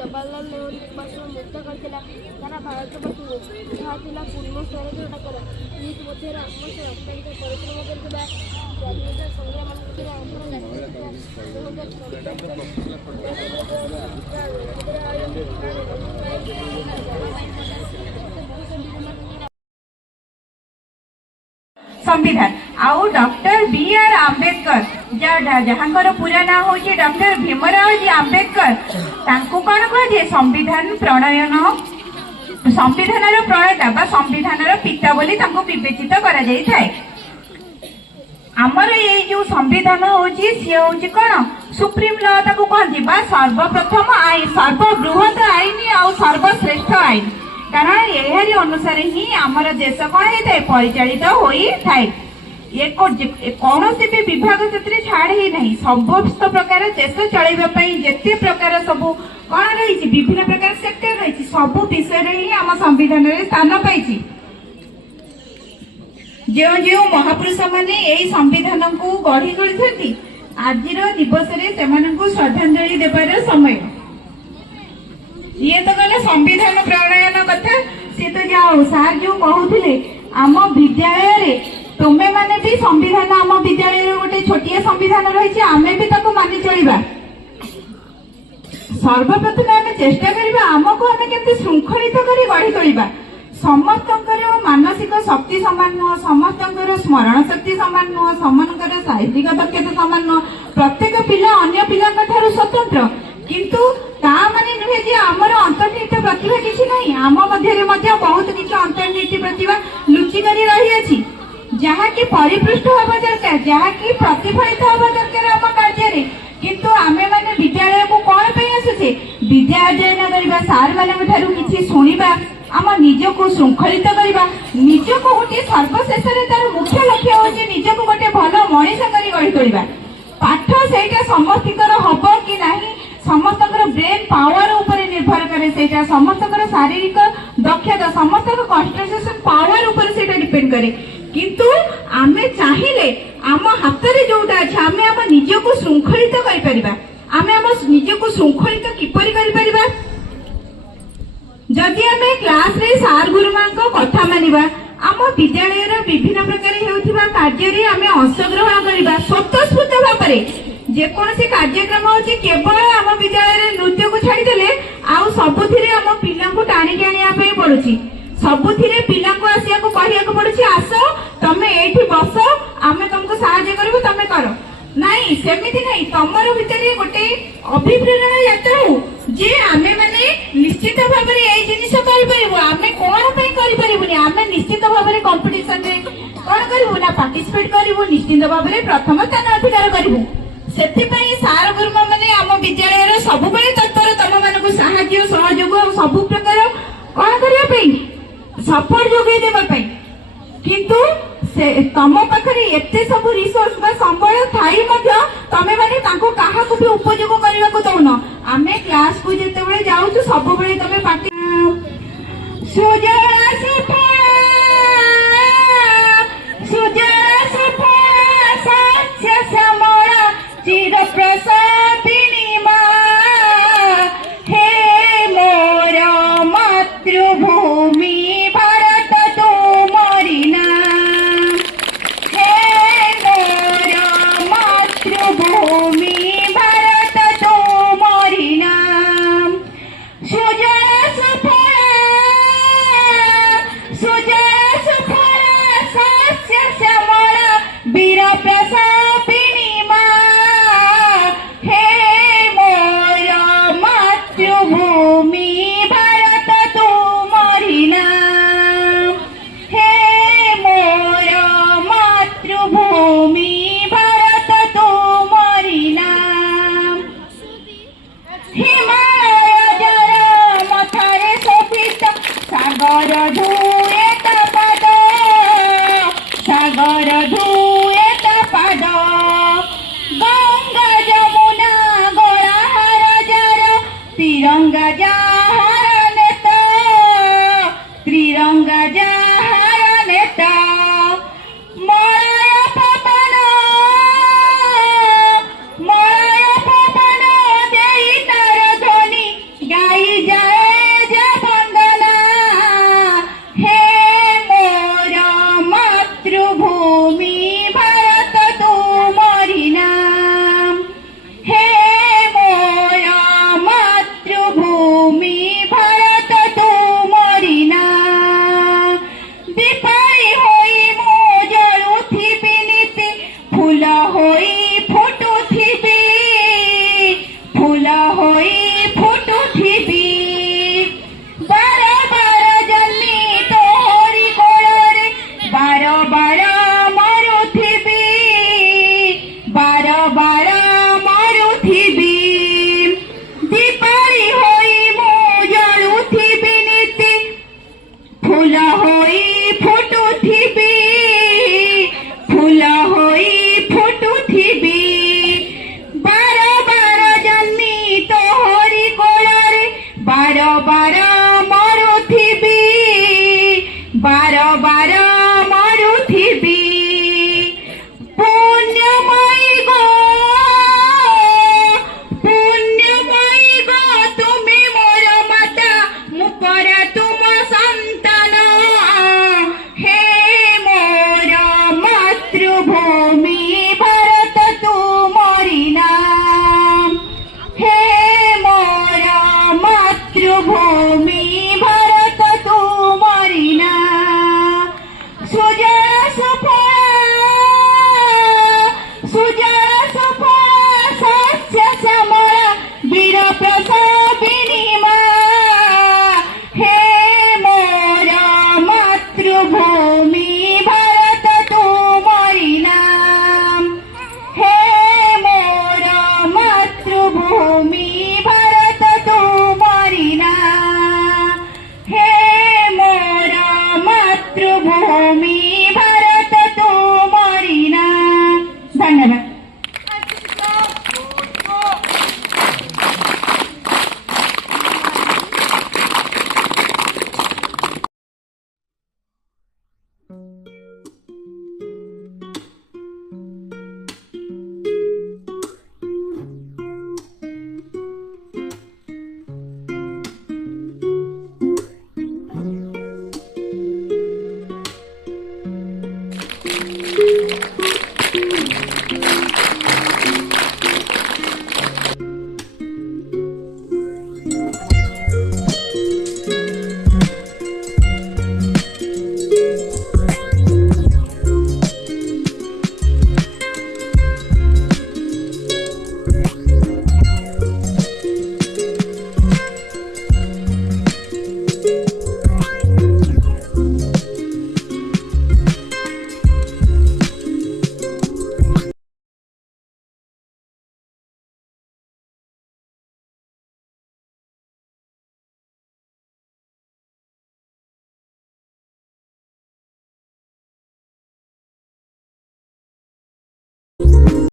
जवाहरलाल नेहरू मुक्त करथिला सारा भारतवासी जहाँ पूर्ण स्वराज डाकर ईद मध्य आत्मसे अत्यंत परिश्रम करथिला स्वाधीनता संग्राम संविधान आउ डॉक्टर बी आर आंबेडकर जहाँ पूरा ना हूँ डॉक्टर भीमराव जी आंबेडकर तांको कौन कह संविधान प्रणयन संविधान प्रणेता बा संविधान पिता बोली तांको विवेचित करा जाई थाए। आमर ये जो संविधान होची सी होची कौन सुप्रीम लॉ ताको कहती बा सर्वप्रथम आईन सर्वबृहत आईन आउ सर्वश्रेष्ठ आईन कारण यही अनुसार ही आमर देश कौन होता है परिचालित होई थाए। ये कौन सी भी विभाग से छाड़ ही नहीं समस्त प्रकार देश चलैवाई जिते प्रकार सब कौन रही विभिन्न प्रकार सेक्टर रही सब विषय ही आम संविधान में स्थान पाई। जो जो महापुरुष मैंने यही संविधान को गढ़ी गढ़ी आज दिवस से श्रद्धांजलि देवार समय ये तो गला संविधान प्रणयन कथा सी तो जाओ सार जो कहते आम विद्यालय तुम्हें माने भी संविधान आम विद्यालय गोटे छोटिया संविधान रही आमे भी ताको मानि चलिबा सर्वप्रथम आम चेष्टा करिबा आमको आमे केते शृंखलित करी गढ़ी तोलिबा समस्तंकर मानसिक शक्ति समान नुह समस्तंकर स्मरण शक्ति समान नुह समनकर साहित्यिक दक्षता समान नुह प्रत्येक पिला अन्य पिला ठारू स्वतंत्र किंतु ता माने नुहे जे हमर अंतर्निहित प्रतिभा किछि नहीं आम मध्य बहुत किछि अंतर्निहित प्रतिभा लुचि करी रही अछि जहा कि परिपृष्ठ हवा दरकार जहा कि प्रतिफलित हवा दरकार आम कार्य किंतु आमे माने विद्यालय को कौन पे आसुचे विद्या अध्ययन करबा सार मानक ठारू किछि सुनिबा आम निज को श्रृंखलित करबा निज को गोटे सर्वशेष तार मुख्य लक्ष्य होचे निज को गोटे भल मनीष करी गढ़ी तोलिबा पाठ सेटा समस्तिकर हबो कि नाही समस्तकर ब्रेन पावर ऊपर निर्भर करे सेटा समस्तकर शारीरिक दक्षता समस्तकर कॉन्सेंट्रेशन पावर ऊपर सेटा डिपेंड करे किंतु आमे चाहिए आम हाथ में जोटा अच्छे आमे आम निज को श्रृंखलित करिपरिबा आमे आम निज को श्रृंखलित किपरि करिपरिबा जदि आमे क्लास रे सार गुरुमा को कथा मानिबा आम विद्यालय रो विभिन्न प्रकार हेउथिबा कार्य रे आमे अंशग्रहण करिबा स्वतःस्फूर्त भाबरे जेकोसी कार्यक्रम होची केवल आम विद्यालय नृत्य को छाड़ी देले आउ सबुथिरे आम पिला को टाणी आनिया पे पड़ुची सबुथिरे पिला को आसिया को कहिया को पड़ुची आसो तमे एठी बसो आमे तुमको सहायता करबो तमे करो नहीं सेमिति नहीं तमरो भितरे गोटे अभिप्रेरणा यात्रा हो जे आमे माने निश्चित भाव रे एई जिनिस करि परिबो आमे कोन पे करि परिबोनी आमे निश्चित भाव रे कंपटीशन रे कोन करबो ना पार्टिसिपेट करबो निश्चित भाव रे प्रथम स्थान अधिकार करबो सेति पई सार गुरुमा माने आम विद्यालय रे सब बेले तत्पर तम मानको सहायता सहयोग सब प्रकार कोन करिया पई सपोर्ट जोगे देबा पई किंतु से तम पाखरे एते सब रिसोर्स बा संबळ थाई मध्य तमे माने ताको काहा को भी उपयोग करबा को दउन आमे क्लास को जेते बेले जाउछु सब बेले तमे पार्टी सुजला सुफला सत्य श्यामल चिर प्रसादिनी मां हे मोर मातृभूमि भारत तुम्हारी नाम हे मोर मातृभूमि भारत तुम्हारी नाम सुजला सुफला सत्य श्यामल वीर प्रसादिनी मां हे मोर मातृभूमि भारत तुम्हारी नाम हे मोर मातृभूमि भारत तुम्हारी नाम हिमालय जल मथारे शोभित सागर धुए पाद सागर धुए पाद गंगा जमुना गोलाहार जार तिरंगा जा